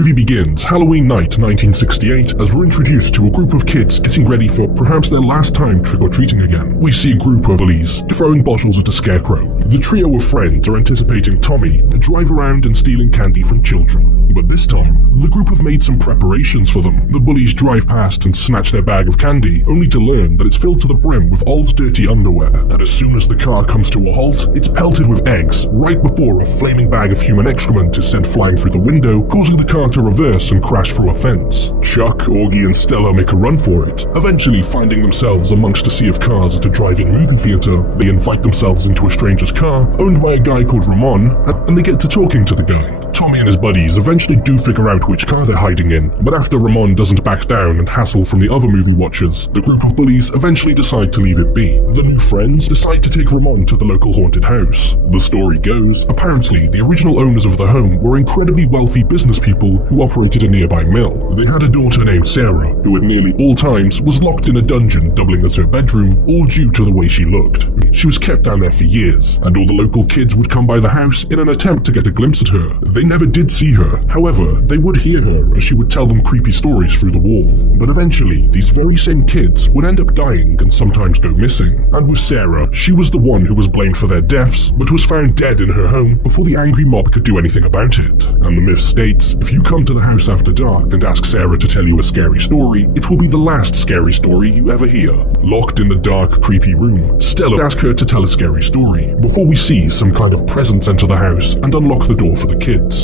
movie begins Halloween night 1968 as we're introduced to a group of kids getting ready for perhaps their last time trick-or-treating again. We see a group of bullies throwing bottles at a scarecrow. The trio of friends are anticipating Tommy to drive around and stealing candy from children. But this time, the group have made some preparations for them. The bullies drive past and snatch their bag of candy, only to learn that it's filled to the brim with old dirty underwear. And as soon as the car comes to a halt, it's pelted with eggs, right before a flaming bag of human excrement is sent flying through the window, causing the car to reverse and crash through a fence. Chuck, Augie and Stella make a run for it, eventually finding themselves amongst a sea of cars at a drive-in movie theater. They invite themselves into a stranger's car, owned by a guy called Ramon, and they get to talking to the guy. Tommy and his buddies eventually do figure out which car they're hiding in, but after Ramon doesn't back down and hassle from the other movie watchers, the group of bullies eventually decide to leave it be. The new friends decide to take Ramon to the local haunted house. The story goes, apparently the original owners of the home were incredibly wealthy business people who operated a nearby mill. They had a daughter named Sarah, who at nearly all times was locked in a dungeon doubling as her bedroom, all due to the way she looked. She was kept down there for years, and all the local kids would come by the house in an attempt to get a glimpse at her. They never did see her, however, they would hear her as she would tell them creepy stories through the wall. But eventually, these very same kids would end up dying and sometimes go missing. And with Sarah, she was the one who was blamed for their deaths, but was found dead in her home before the angry mob could do anything about it. And the myth states, if you come to the house after dark and ask Sarah to tell you a scary story, it will be the last scary story you ever hear. Locked in the dark, creepy room, Stella asks her to tell a scary story, before we see some kind of presence enter the house and unlock the door for the kids.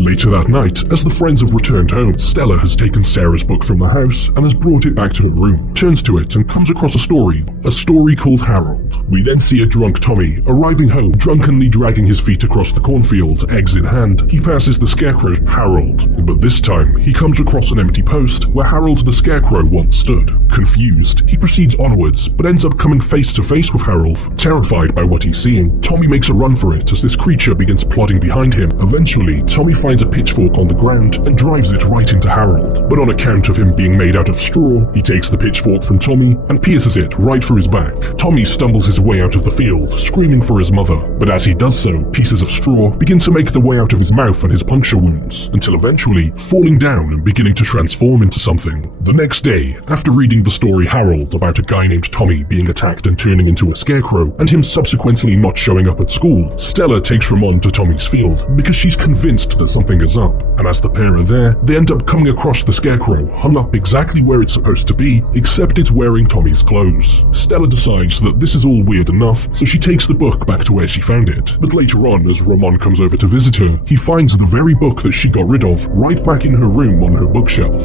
Later that night, as the friends have returned home, Stella has taken Sarah's book from the house and has brought it back to her room, turns to it and comes across a story called Harold. We then see a drunk Tommy arriving home, drunkenly dragging his feet across the cornfield, eggs in hand. He passes the scarecrow, Harold, but this time he comes across an empty post where Harold the scarecrow once stood. Confused, he proceeds onwards, but ends up coming face to face with Harold. Terrified by what he's seeing, Tommy makes a run for it as this creature begins plodding behind him. Eventually, Tommy finds a pitchfork on the ground and drives it right into Harold. But on account of him being made out of straw, he takes the pitchfork from Tommy and pierces it right through his back. Tommy stumbles his way out of the field, screaming for his mother, but as he does so, pieces of straw begin to make their way out of his mouth and his puncture wounds, until eventually falling down and beginning to transform into something. The next day, after reading the story Harold about a guy named Tommy being attacked and turning into a scarecrow, and him subsequently not showing up at school, Stella takes Ramon to Tommy's field because she's convinced that something is up, and as the pair are there, they end up coming across the scarecrow, hung up exactly where it's supposed to be, except it's wearing Tommy's clothes. Stella decides that this is all weird enough, so she takes the book back to where she found it. But later on, as Ramon comes over to visit her, he finds the very book that she got rid of right back in her room on her bookshelf.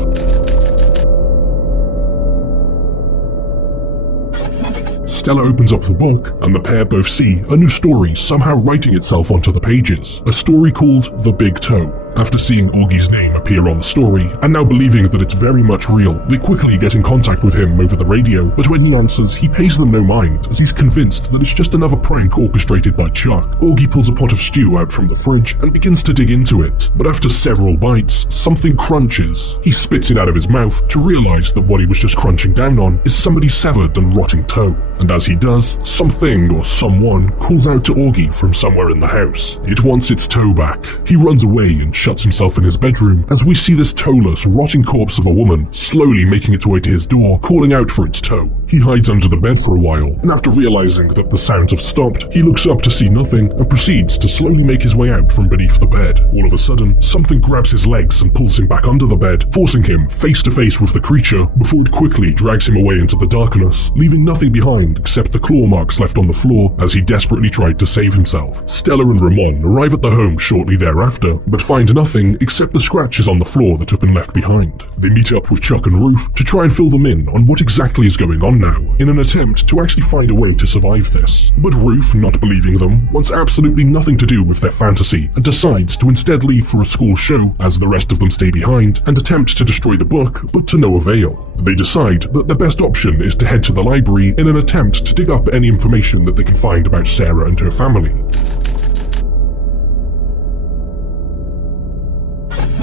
Stella opens up the book, and the pair both see a new story somehow writing itself onto the pages. A story called The Big Toe. After seeing Augie's name appear on the story, and now believing that it's very much real, they quickly get in contact with him over the radio, but when he answers, he pays them no mind, as he's convinced that it's just another prank orchestrated by Chuck. Augie pulls a pot of stew out from the fridge and begins to dig into it, but after several bites, something crunches. He spits it out of his mouth to realize that what he was just crunching down on is somebody's severed and rotting toe. And as he does, something or someone calls out to Augie from somewhere in the house. It wants its toe back. He runs away and shuts himself in his bedroom as we see this toeless, rotting corpse of a woman slowly making its way to his door, calling out for its toe. He hides under the bed for a while, and after realizing that the sounds have stopped, he looks up to see nothing and proceeds to slowly make his way out from beneath the bed. All of a sudden, something grabs his legs and pulls him back under the bed, forcing him face to face with the creature before it quickly drags him away into the darkness, leaving nothing behind except the claw marks left on the floor as he desperately tried to save himself. Stella and Ramon arrive at the home shortly thereafter, but find nothing except the scratches on the floor that have been left behind. They meet up with Chuck and Ruth to try and fill them in on what exactly is going on now, in an attempt to actually find a way to survive this. But Ruth, not believing them, wants absolutely nothing to do with their fantasy and decides to instead leave for a school show as the rest of them stay behind and attempt to destroy the book, but to no avail. They decide that the best option is to head to the library in an attempt to dig up any information that they can find about Sarah and her family.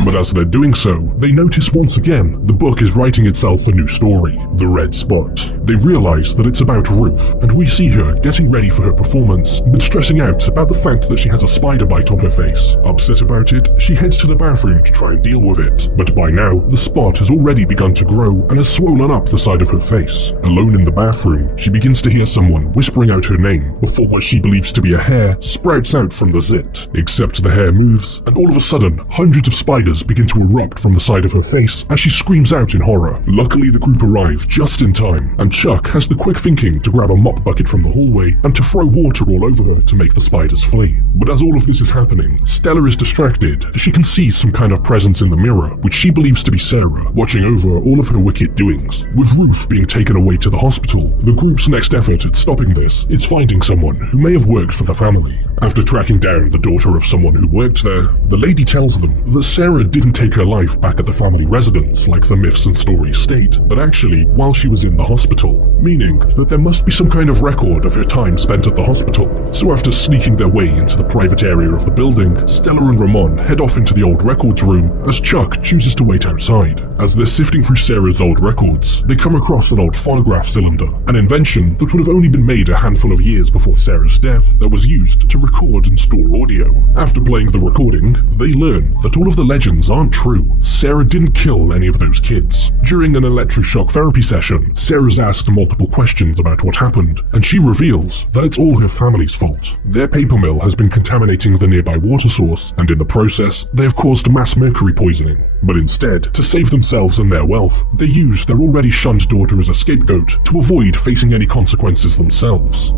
But as they're doing so, they notice once again the book is writing itself a new story, The Red Spot. They realize that it's about Ruth, and we see her getting ready for her performance, but stressing out about the fact that she has a spider bite on her face. Upset about it, she heads to the bathroom to try and deal with it, but by now, the spot has already begun to grow and has swollen up the side of her face. Alone in the bathroom, she begins to hear someone whispering out her name before what she believes to be a hair sprouts out from the zit. Except the hair moves, and all of a sudden, hundreds of spiders begin to erupt from the side of her face as she screams out in horror. Luckily, the group arrive just in time, and Chuck has the quick thinking to grab a mop bucket from the hallway and to throw water all over her to make the spiders flee. But as all of this is happening, Stella is distracted as she can see some kind of presence in the mirror, which she believes to be Sarah, watching over all of her wicked doings. With Ruth being taken away to the hospital, the group's next effort at stopping this is finding someone who may have worked for the family. After tracking down the daughter of someone who worked there, the lady tells them that Sarah didn't take her life back at the family residence like the myths and stories state, but actually while she was in the hospital, meaning that there must be some kind of record of her time spent at the hospital. So after sneaking their way into the private area of the building, Stella and Ramon head off into the old records room as Chuck chooses to wait outside. As they're sifting through Sarah's old records, they come across an old phonograph cylinder, an invention that would have only been made a handful of years before Sarah's death that was used to record and store audio. After playing the recording, they learn that all of the legends aren't true. Sarah didn't kill any of those kids. During an electroshock therapy session, Sarah's asked multiple questions about what happened, and she reveals that it's all her family's fault. Their paper mill has been contaminating the nearby water source, and in the process, they have caused mass mercury poisoning. But instead, to save themselves and their wealth, they use their already shunned daughter as a scapegoat to avoid facing any consequences themselves.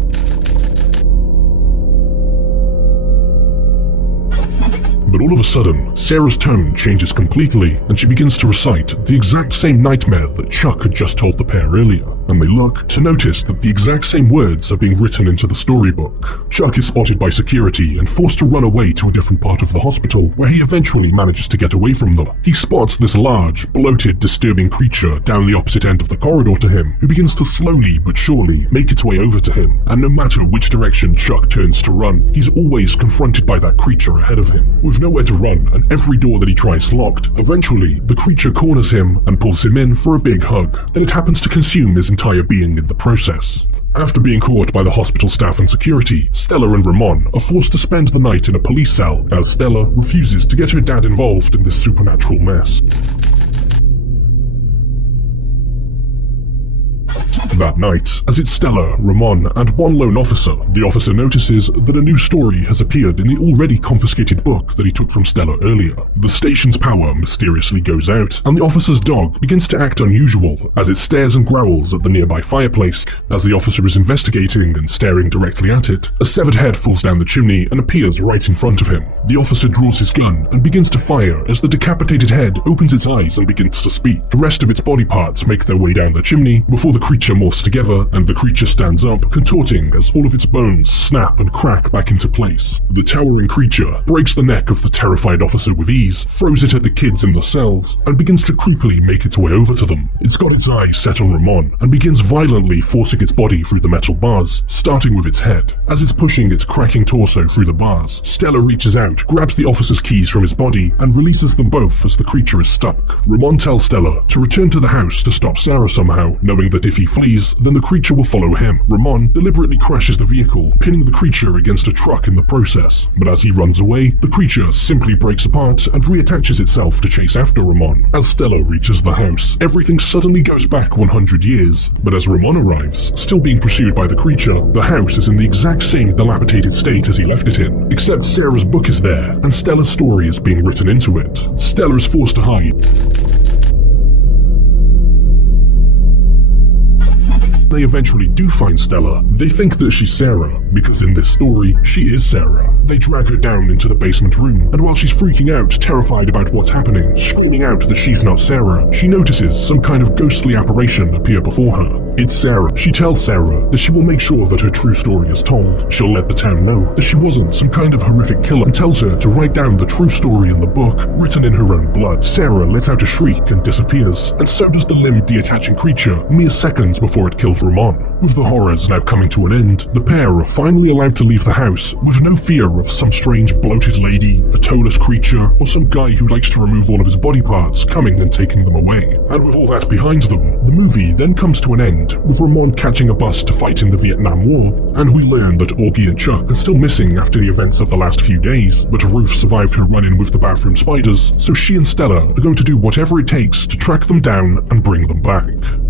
But all of a sudden, Sarah's tone changes completely, and she begins to recite the exact same nightmare that Chuck had just told the pair earlier. And they look to notice that the exact same words are being written into the storybook. Chuck is spotted by security and forced to run away to a different part of the hospital, where he eventually manages to get away from them. He spots this large, bloated, disturbing creature down the opposite end of the corridor to him, who begins to slowly but surely make its way over to him. And no matter which direction Chuck turns to run, he's always confronted by that creature ahead of him. With nowhere to run and every door that he tries locked, eventually the creature corners him and pulls him in for a big hug. Then it happens to consume his entire being in the process. After being caught by the hospital staff and security, Stella and Ramon are forced to spend the night in a police cell as Stella refuses to get her dad involved in this supernatural mess. That night, as it's Stella, Ramon, and one lone officer, the officer notices that a new story has appeared in the already confiscated book that he took from Stella earlier. The station's power mysteriously goes out, and the officer's dog begins to act unusual as it stares and growls at the nearby fireplace. As the officer is investigating and staring directly at it, a severed head falls down the chimney and appears right in front of him. The officer draws his gun and begins to fire as the decapitated head opens its eyes and begins to speak. The rest of its body parts make their way down the chimney before the creature morphs together, and the creature stands up, contorting as all of its bones snap and crack back into place. The towering creature breaks the neck of the terrified officer with ease, throws it at the kids in the cells, and begins to creepily make its way over to them. It's got its eyes set on Ramon, and begins violently forcing its body through the metal bars, starting with its head. As it's pushing its cracking torso through the bars, Stella reaches out, grabs the officer's keys from his body, and releases them both as the creature is stuck. Ramon tells Stella to return to the house to stop Sarah somehow, knowing that if he flees, then the creature will follow him. Ramon deliberately crashes the vehicle, pinning the creature against a truck in the process. But as he runs away, the creature simply breaks apart and reattaches itself to chase after Ramon. As Stella reaches the house, everything suddenly goes back 100 years. But as Ramon arrives, still being pursued by the creature, the house is in the exact same dilapidated state as he left it in, except Sarah's book is there, and Stella's story is being written into it. Stella is forced to hide. They eventually do find Stella. They think that she's Sarah, because in this story, she is Sarah. They drag her down into the basement room, and while she's freaking out, terrified about what's happening, screaming out that she's not Sarah, she notices some kind of ghostly apparition appear before her. It's Sarah. She tells Sarah that she will make sure that her true story is told. She'll let the town know that she wasn't some kind of horrific killer, and tells her to write down the true story in the book, written in her own blood. Sarah lets out a shriek and disappears, and so does the limb-deattaching creature mere seconds before it kills Ramon. With the horrors now coming to an end, the pair are finally allowed to leave the house with no fear of some strange bloated lady, a toeless creature, or some guy who likes to remove all of his body parts coming and taking them away. And with all that behind them, the movie then comes to an end with Ramon catching a bus to fight in the Vietnam War, and we learn that Augie and Chuck are still missing after the events of the last few days, but Ruth survived her run-in with the bathroom spiders, so she and Stella are going to do whatever it takes to track them down and bring them back.